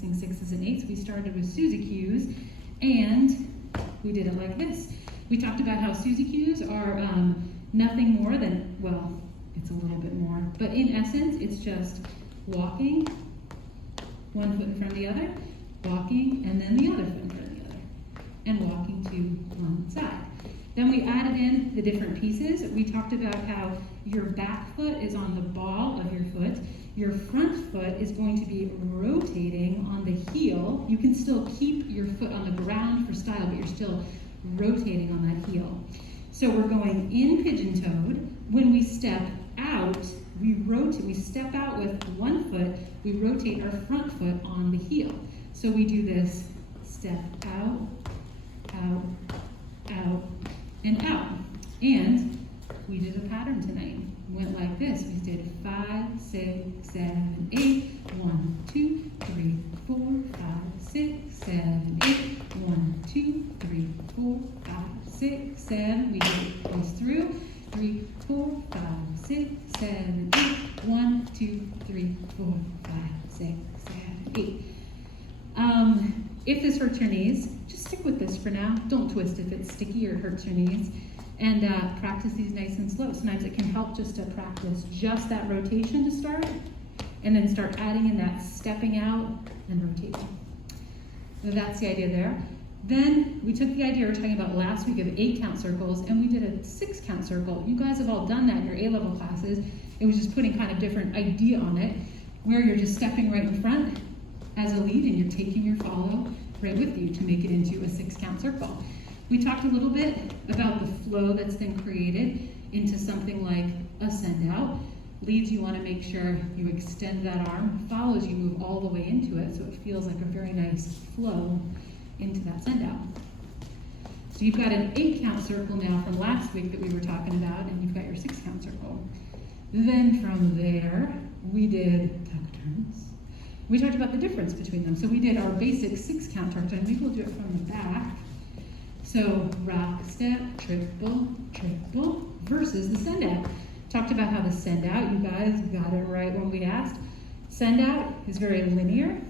practicing 6s and 8s, we started with Suzy Q's, and we did it like this. We talked about how Suzy Q's are nothing more than, well, it's a little bit more, but in essence, it's just walking, one foot in front of the other, walking, and then the other foot in front of the other, and walking to one side. Then we added in the different pieces. We talked about how your back foot is on the ball of your foot. Your front foot is going to be rotating on the heel. You can still keep your foot on the ground for style, but you're still rotating on that heel. So we're going in pigeon-toed. When we step out, we rotate. We step out with one foot. We rotate our front foot on the heel. So we do this step out, out, out, and out. And we did a pattern tonight. Went like this. We did 5, 6, 7, 8. 1, 2, 3, 4, 5, 6, 7, 8. 1, 2, 3, 4, 5, 6, 7. We did those through. 3, 4, 5, 6, 7, 8. 1, 2, 3, 4, 5, 6, 7, 8. If this hurts your knees, just stick with this for now. Don't twist if it's sticky or hurts your knees. And practice these nice and slow. Sometimes it can help just to practice just that rotation to start, and then start adding in that stepping out and rotating. So that's the idea there. Then we took the idea we were talking about last week of 8-count circles, and we did a 6-count circle. You guys have all done that in your A-level classes. It was just putting kind of different idea on it, where you're just stepping right in front as a lead, and you're taking your follow right with you to make it into a 6-count circle. We talked a little bit about the flow that's then created into something like a send out. Leads, you want to make sure you extend that arm. Follows, you move all the way into it so it feels like a very nice flow into that send out. So you've got an 8-count circle now from last week that we were talking about, and you've got your 6-count circle. Then from there, we did tuck turns. We talked about the difference between them. So we did our basic 6-count tuck turn. Maybe we'll do it from the back. So rock, step, triple, triple, versus the send out. Talked about how the send out, you guys got it right when we asked. Send out is very linear.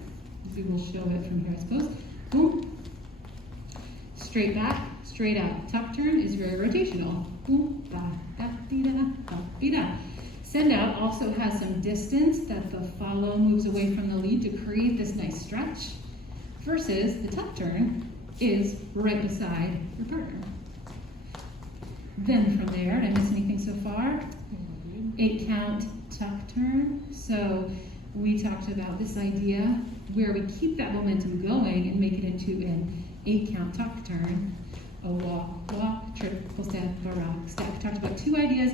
We will show it from here, I suppose. Boom. Straight back, straight out. Tuck turn is very rotational. Boom, ba, da, dee, da, da, dee, da. Send out also has some distance that the follow moves away from the lead to create this nice stretch, versus the tuck turn is right beside your partner. Then from there, did I miss anything so far? 8-count tuck turn. So we talked about this idea where we keep that momentum going and make it into an 8-count tuck turn. A walk, walk, triple step, a rock, step. We talked about 2 ideas,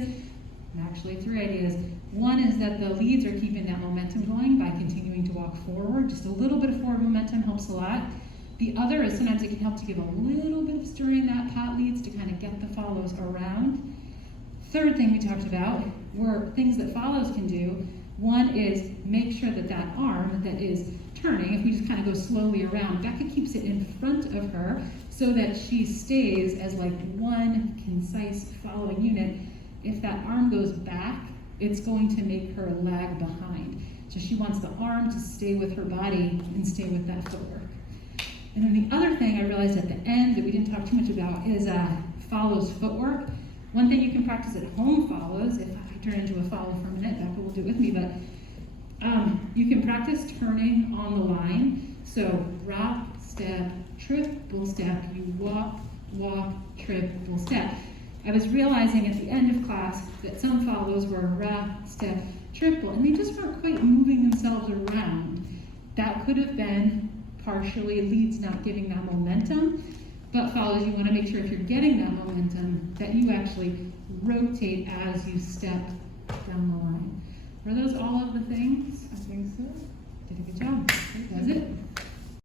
actually 3 ideas. One is that the leads are keeping that momentum going by continuing to walk forward. Just a little bit of forward momentum helps a lot. The other is sometimes it can help to give a little bit of stirring that pot leads to kind of get the follows around. Third thing we talked about were things that follows can do. One is make sure that that arm that is turning, if we just kind of go slowly around, Becca keeps it in front of her so that she stays as like one concise following unit. If that arm goes back, it's going to make her lag behind. So she wants the arm to stay with her body and stay with that footwork. And then the other thing I realized at the end that we didn't talk too much about is follows footwork. One thing you can practice at home follows, if I turn into a follow for a minute, Becca will do it with me, but you can practice turning on the line. So rock, step, triple step, you walk, walk, triple step. I was realizing at the end of class that some follows were rock, step, triple, and they just weren't quite moving themselves around. That could have been partially leads not giving that momentum, but follows, you want to make sure if you're getting that momentum that you actually rotate as you step down the line. Were those all of the things? I think so. Did a good job. That's it.